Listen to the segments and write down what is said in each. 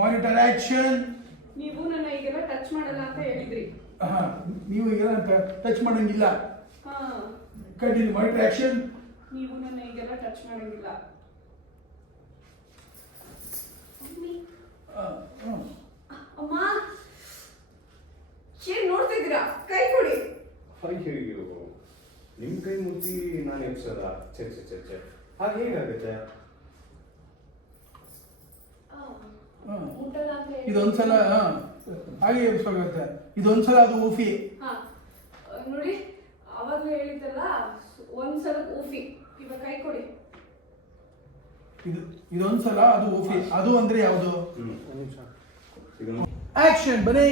Monitor action. ನೀವು ನನ್ನ ಈಗೆಲ್ಲ ಟಚ್ ಮಾಡಲ್ಲ ಅಂತ ಹೇಳಿದ್ರಿ. ನೀವು ಈಗೆಲ್ಲ ಟಚ್ ಮಾಡಂಗಿಲ್ಲ. ಹಾ, ಕಂಟಿನ್ಯೂ. Monitor action. ನೀವು ನನ್ನ ಈಗೆಲ್ಲ ಟಚ್ ಮಾಡಂಗಿಲ್ಲ. ಅಮ್ಮ, ಏನ್ ನೋಡ್ತಿದ್ದೀರಾ? ಕೈ ಕೊಡಿ. ಅಯ್ಯೋ, ನಿಮ್ ಕೈ ಮುಟ್ಟಿ ನಾನು ಎಪ್ಸದ. ಛೆ ಛೆ ಛೆ ಛೆ, ಹಾಗೆ ಹೇಗಾಗುತ್ತೆ? ಮುಟ್ಟಲ್ಲ ಅಂತ ಹೇಳಿ ಇದೊಂದ್ಸಲ ಹಾಗೆ ಎಬ್ಸ್ಬೇಕಾಗುತ್ತೆ. ಇದೊಂದ್ಸಲ ಅದು ಊಫಿ. ಹಾ, ನೋಡಿ ಅವಾಗ್ಲೇ ಹೇಳಿದ್ದಲ್ಲ, ಒಂದ್ಸಲ ಊಫಿ. ಇವಾಗ ಕೈ ಕೊಡಿ. ಇದೊಂದ್ಸಲ ಅದು ಊಫಿ. ಅದು ಅಂದ್ರೆ ಯಾವುದು? ಒಂದ್ ನಿಮಿಷ. ಇದನ್ನು ಆಕ್ಷನ್. ಬನ್ನಿ.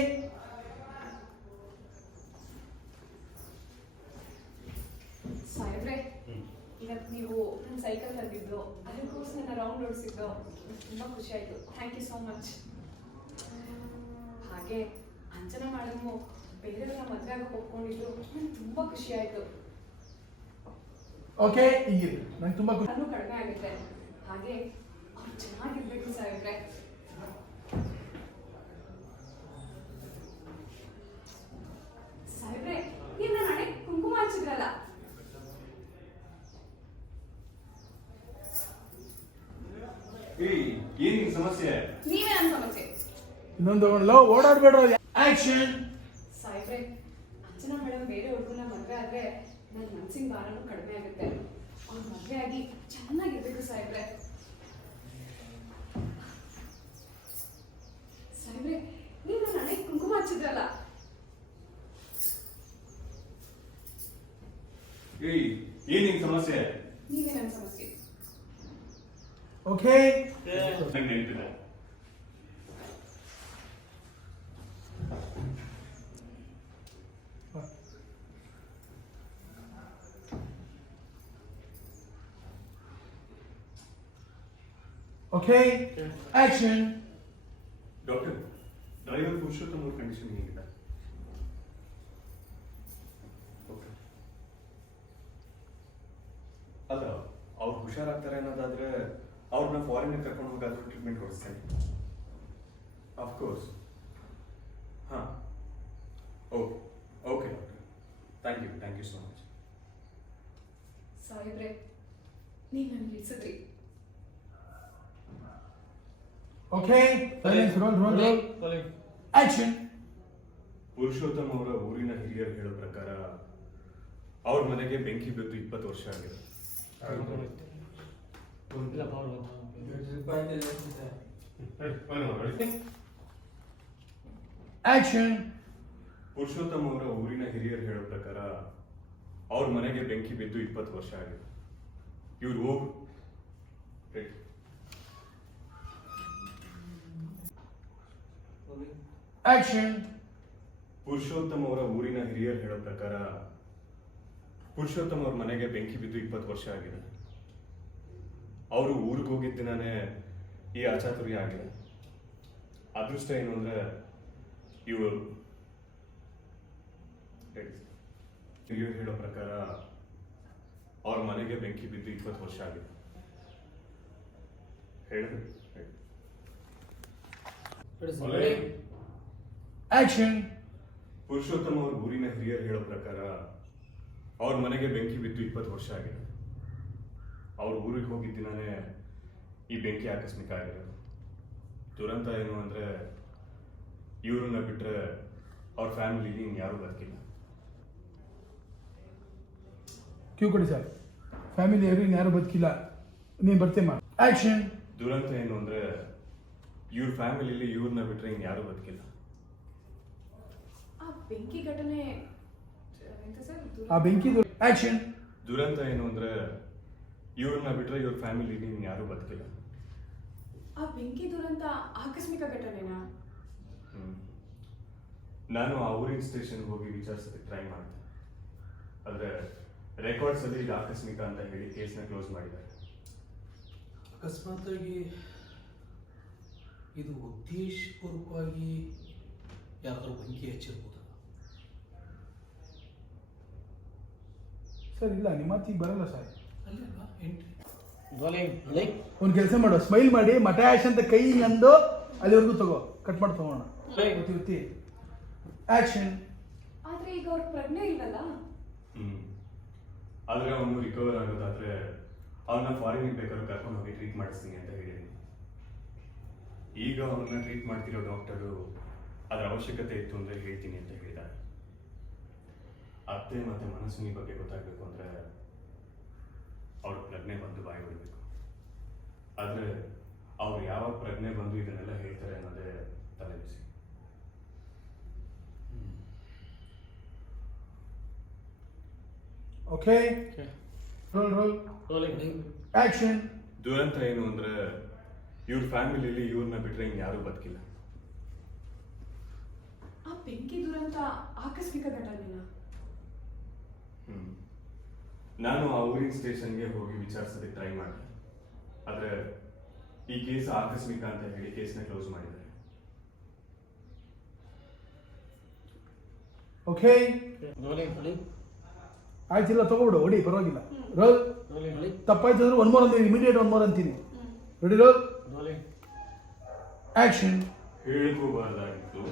ಸಾಹೇಬ್ರೆ, ಇವತ್ತು ನೀವು ನನ್ನ ಸೈಕಲ್ ತಂದಿದ್ದು, ಅದಕ್ಕೋಸ್ಕರ ನನ್ನ ರೌಂಡ್ ಓಡಿಸಿದ್ದು ತುಂಬಾ ಖುಷಿ ಆಯ್ತು. Thank you so much. ಹಾಗೆ ಅಂಜನಾ ಮೇಡಮ್ ಬೇರೆಯವರ ಮದುವೆ ಆಗಕ್ಕೆ ಒಪ್ಕೊಂಡಿದ್ರು, ನಂಗೆ ತುಂಬಾ ಖುಷಿ ಆಯ್ತು. ಓಕೆ, ಈಗ ನಂಗೆ ತುಂಬಾ ಖುಷಿ. ನಾನು ಕಡಿಮೆ ಆಗುತ್ತೆ. ಹಾಗೆ ಅವ್ರು ಚೆನ್ನಾಗಿರ್ಬೇಕು ಸಾಹೇಬ್ರೆ. ಸಾಹೇಬ್ರೆ, ನೀವು ನನ್ನ ಹಣೆಗೆ ಕುಂಕುಮ ಹಚ್ಚಿದ್ರಲ್ಲ, ಏನ್ ಸಮಸ್ಯೆ? ನೀವೇ ನನ್ನ ಸಮಸ್ಯೆ. ಇನ್ನೊಂದು ಲವ್ ಓಡಾಡ್ಬೇಡ್ರ. ಆಕ್ಷನ್. ಸಾಹೇಬ್ರೆ, ಅಂಜನಾ ಮೇಡಮ್ ಬೇರೆ ಹುಡುಗನ ಮದುವೆ ಆದ್ರೆ ನನ್ನ ಮನಸ್ಸಿನ ಭಾರನೂ ಕಡಿಮೆ ಆಗುತ್ತೆ. ಅವ್ರು ಮದುವೆ ಆಗಿ ಚೆನ್ನಾಗಿರ್ಬೇಕು ಸಾಹೇಬ್ರೆ. ಸಾಹೇಬ್ರೆ, ನೀವು ನನ್ನ ಹಣೆಗೆ ಕುಂಕುಮ ಹಚ್ಚಿದ್ರಲ್ಲ, ಏನ್ ನಿನ್ ಸಮಸ್ಯೆ? ನೀವೇ ನನ್ನ ಸಮಸ್ಯೆ. ಓಕೆ. ನಂಗೆ ನೆನಪಿದೆ. Okay, action. Doctor, driver Purushottam ಅವ್ರ ಕಂಡೀಷನ್ ಹೇಗಿದೆ? ಓಕೆ, ಅಲ್ಲ ಅವ್ರು ಹುಷಾರಾಗ್ತಾರೆ ಅನ್ನೋದಾದ್ರೆ ಅವ್ರನ್ನ ಫಾರಿನ್ ಕರ್ಕೊಂಡು ಹೋಗಾದ್ರೂ ಟ್ರೀಟ್ಮೆಂಟ್ ಕೊಡಿಸ್ತೇನೆ. ಅಫ್ಕೋರ್ಸ್. ಹಾಂ, okay okay doctor, thank you so much. ಸಾಹೇಬ್ರೆ, ನೀವು ನನಗೆ ಇಳಿಸಿದ್ರಿ. Okay, silence. Roll. Action. Purushottam ಅವರ ಊರಿನ ಹಿರಿಯರು ಹೇಳೋ ಪ್ರಕಾರ ಅವ್ರ ಮನೆಗೆ ಬೆಂಕಿ ಬಿದ್ದು 20 ವರ್ಷ ಆಗಿದೆ. ಆಕ್ಷನ್. ಪುರುಷೋತ್ತಮ್ ಅವರ ಊರಿನ ಹಿರಿಯರು ಹೇಳೋ ಪ್ರಕಾರ ಅವ್ರ ಮನೆಗೆ ಬೆಂಕಿ ಬಿದ್ದು 20 ವರ್ಷ ಆಗಿದೆ. ಇವ್ರು ಹೋಗ್ ಆಕ್ಷನ್. ಪುರುಷೋತ್ತಮ್ ಅವರ ಊರಿನ ಹಿರಿಯರು ಹೇಳೋ ಪ್ರಕಾರ ಪುರುಷೋತ್ತಮ್ ಅವ್ರ ಮನೆಗೆ ಬೆಂಕಿ ಬಿದ್ದು 20 ವರ್ಷ ಆಗಿದೆ. ಅವರು ಊರಿಗೆ ಹೋಗಿದ್ದ ದಿನಾನೇ ಈ ಅಚಾತುರ್ಯ ಆಗಿದೆ. ಅದೃಷ್ಟ ಏನು ಅಂದ್ರೆ ಇವರು ಹಿರಿಯರು ಹೇಳೋ ಪ್ರಕಾರ ಅವ್ರ ಮನೆಗೆ ಬೆಂಕಿ ಬಿದ್ದು 20 ವರ್ಷ ಆಗಿದೆ. ಹೇಳಿದ್ರು. ಆಕ್ಷನ್. ಪುರುಷೋತ್ತಮ್ ಅವ್ರ ಊರಿನ ಹಿರಿಯರು ಹೇಳೋ ಪ್ರಕಾರ ಅವ್ರ ಮನೆಗೆ ಬೆಂಕಿ ಬಿದ್ದು 20 ವರ್ಷ ಆಗಿದೆ. ಅವ್ರ ಊರಿಗೆ ಹೋಗಿದ್ದ ದಿನಾನೇ ಈ ಬೆಂಕಿ ಆಕಸ್ಮಿಕ ಆಗಿರೋದು. ದುರಂತ ಏನು ಅಂದ್ರೆ ಇವ್ರನ್ನ ಬಿಟ್ರೆ ಅವ್ರ ಫ್ಯಾಮಿಲಿಗೆ ಇನ್ಯಾರೂ ಬದುಕಿಲ್ಲ. ಕ್ಯೂ ಕೊಡಿ ಸರ್. ಫ್ಯಾಮಿಲಿ ಯಾರು ಬದುಕಿಲ್ಲ. ನೀನು ಬರ್ತೀಮ್ಮ. ಆಕ್ಷನ್. ದುರಂತ ಏನು ಅಂದ್ರೆ ಇವ್ರ ಫ್ಯಾಮಿಲಿಲಿ ಇವ್ರನ್ನ ಬಿಟ್ರೆ ಇನ್ಯಾರೂ ಬದುಕಿಲ್ಲ. ಆ ಬೆಂಕಿ ಘಟನೆ ಎಂತ ಸರ್? ಆ ಬೆಂಕಿ. ಆಕ್ಷನ್. ದುರಂತ ಏನು ಅಂದ್ರೆ ಇವ್ರನ್ನ ಬಿಟ್ರೆ ಇವ್ರ ಫ್ಯಾಮಿಲಿಗೆ ಇನ್ಯಾರೂ ಬದುಕಿಲ್ಲ. ಆ ಬೆಂಕಿ ದುರಂತ ಆಕಸ್ಮಿಕ ಘಟನೆನಾ? ನಾನು ಆ ಊರಿನ ಸ್ಟೇಷನ್ಗೆ ಹೋಗಿ ವಿಚಾರಿಸೋದಕ್ಕೆ ಟ್ರೈ ಮಾಡಿದೆ. ಆದರೆ ರೆಕಾರ್ಡ್ಸ್ ಅಲ್ಲಿ ಇದು ಆಕಸ್ಮಿಕ ಅಂತ ಹೇಳಿ ಕೇಸ್ನ ಕ್ಲೋಸ್ ಮಾಡಿದ್ದಾರೆ. ಅಕಸ್ಮಾತ್ತಾಗಿ ಇದು ಉದ್ದೇಶಪೂರ್ವಕವಾಗಿ ಯಾವ್ದಾದ್ರು ಬೆಂಕಿ ಹಚ್ಚಿರ್ಬೋದ? ಸರ್ ಇಲ್ಲ, ನಿಮ್ಮ ಮಾತಿಗೆ ಬರಲ್ಲ ಸರ್. ಅಲ್ಲ ಎಂಟ್ರಿ ಒಂದು ಕೆಲಸ ಮಾಡು, ಸ್ಮೈಲ್ ಮಾಡಿ ಮಟಾಶ್ ಅಂತ ಕೈ ನಂದು ಅಲ್ಲಿವರೆಗೂ ತಗೋ, ಕಟ್ ಮಾಡಿ ತಗೋಣ. ಒತ್ತಿ ಆಕ್ಷನ್. ಆದ್ರೆ ಈಗ ಅವ್ರ ಪ್ರಜ್ಞೆ ಇಲ್ವಲ್ಲ. ಆದರೆ ಅವನು ರಿಕವರ್ ಆಗೋದಾದ್ರೆ ಅವನ್ನ ಫಾರಿನಿಗೆ ಬೇಕಾದ್ರೂ ಕರ್ಕೊಂಡು ಹೋಗಿ ಟ್ರೀಟ್ ಮಾಡಿಸ್ತೀನಿ ಅಂತ ಹೇಳಿದ್ದೀನಿ. ಈಗ ಅವನ್ನ ಟ್ರೀಟ್ ಮಾಡ್ತಿರೋ ಡಾಕ್ಟರು ಅದರ ಅವಶ್ಯಕತೆ ಇತ್ತು ಅಂದರೆ ಹೇಳ್ತೀನಿ ಅಂತ ಹೇಳಿದ್ದಾರೆ. ಅತ್ತೆ ಮತ್ತು ಮನಸ್ಸಿನ ಬಗ್ಗೆ ಗೊತ್ತಾಗಬೇಕು ಅಂದರೆ ಅವ್ರ ಪ್ರಜ್ಞೆ ಬಂದು ಬಾಯಿ ಬಿಡಬೇಕು. ಆದರೆ ಅವ್ರು ಯಾವಾಗ ಪ್ರಜ್ಞೆ ಬಂದು ಇದನ್ನೆಲ್ಲ ಹೇಳ್ತಾರೆ ಅನ್ನೋದೇ ತಲೆ ಬಿಸಿ. Okay, roll action. ದುರಂತ ಏನು ಅಂದರೆ ಇವ್ರ ಫ್ಯಾಮಿಲಿಯಲ್ಲಿ ಇವ್ರನ್ನ ಬಿಟ್ಟರೆ ಇನ್ಯಾರೂ ಬದುಕಿಲ್ಲ. ಆ ಬೆಂಕಿ ದುರಂತ ಆಕಸ್ಮಿಕ ಘಟನೆನಾ? ನಾನು ಆ ಊರಿನ ಸ್ಟೇಷನ್ಗೆ ಹೋಗಿ ವಿಚಾರಿಸೋದಕ್ಕೆ ಟ್ರೈ ಮಾಡಿದೆ. ಆದರೆ ಈ ಕೇಸ್ ಆಕಸ್ಮಿಕ ಅಂತ ಹೇಳಿ ಕೇಸ್ನ ಕ್ಲೋಸ್ ಮಾಡಿದ್ದಾರೆ. ಓಕೆ, ಆಯ್ತಿಲ್ಲ ತಗೋಬಿಡು, ಹೊಡಿ, ಪರವಾಗಿಲ್ಲ. ರೋಲ್. ತಪ್ಪಾಯ್ತು ಅಂದ್ರೆ ಒನ್ ಮೋರ್ ಅಂತೀನಿ, ಇಮಿಡಿಯೇಟ್ ಒನ್ ಮೋರ್ ಅಂತೀನಿ. Ready, roll action. ಹೇಳ್ಕೋಬಾರ್ದಾಗಿತ್ತು,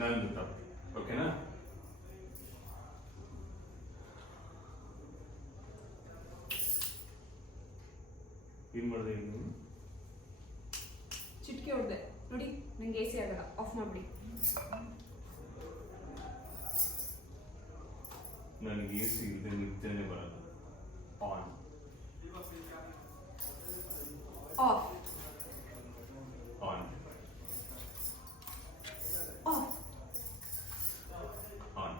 ನಂದು ತಪ್ಪು. ಓಕೆನಾ? ಏನ್ ಮಾಡಿದೆ ಇನ್ನು? ಚಿಟ್ಕೆ ಹೊಡೆದೆ ನೋಡಿ, ನಂಗೆ AC ಆಗಲ್ಲ, ಆಫ್ ಮಾಡ್ಬಿಡಿ. ನನಗೆ AC ಇಲ್ಲದೆ ನಿದ್ದೆನೇ ಬರಲ್ಲ. On. Off. On. Off. On.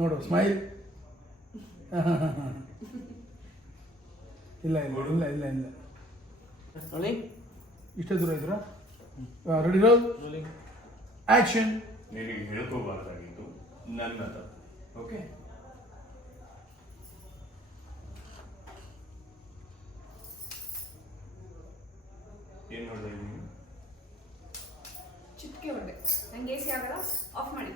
ನೋಡು, ಸ್ಮೈಲ್. ಇಲ್ಲ ಇಲ್ಲ ಇಲ್ಲ ಇಲ್ಲ ಇಲ್ಲ, ಇಷ್ಟೇ ದೂರ ಇದ್ರ. Ready, roll action. ನಿನಗೆ ಹೇಳ್ಕೋಬಾರ್ದಾಗಿತ್ತು, ನನ್ನ ತಪ್ಪು. ಓಕೆ? ಏನ್ ನೋಡಿದೆ ನೀನು? ಚಿಟ್ಕೆ ಹೊಡೆದೆ, ನಂಗೆ AC ಆಗಲ್ಲ, ಆಫ್ ಮಾಡಿ.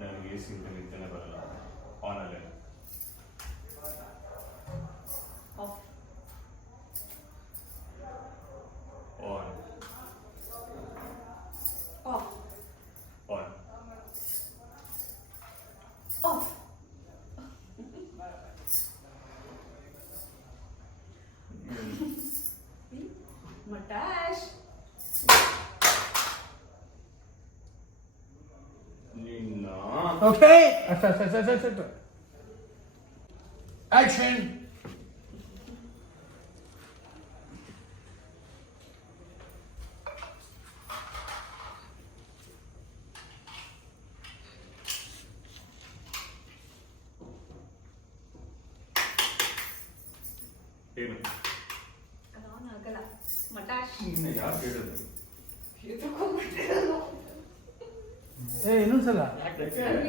ನನಗೆ AC ಇಲ್ಲದೆ ನಿದ್ದೆನೇ ಬರಲ್ಲ. ಆನ್ ಅಲ್ಲೇ. Of. On. Off. On. Of. Matash. ನಿನ್ನ ಓಕೆ, ಅಷ್ಟ ಅಷ್ಟ ಅಷ್ಟ ಅಷ್ಟ ಅಷ್ಟ. ಆಕ್ಷನ್. ಏನು? ಅದಾನ್ ಆಗಲ್ಲ, ಮಟಾಶ್. ನಿನ್ನ ಯಾರು ಕೇಳಿದ್ರು? ಎದುರ್ಕೊಂಡ್ಬಿಟ್ಟಿರೋದು. ಇನ್ನೊಂದ್ಸಲ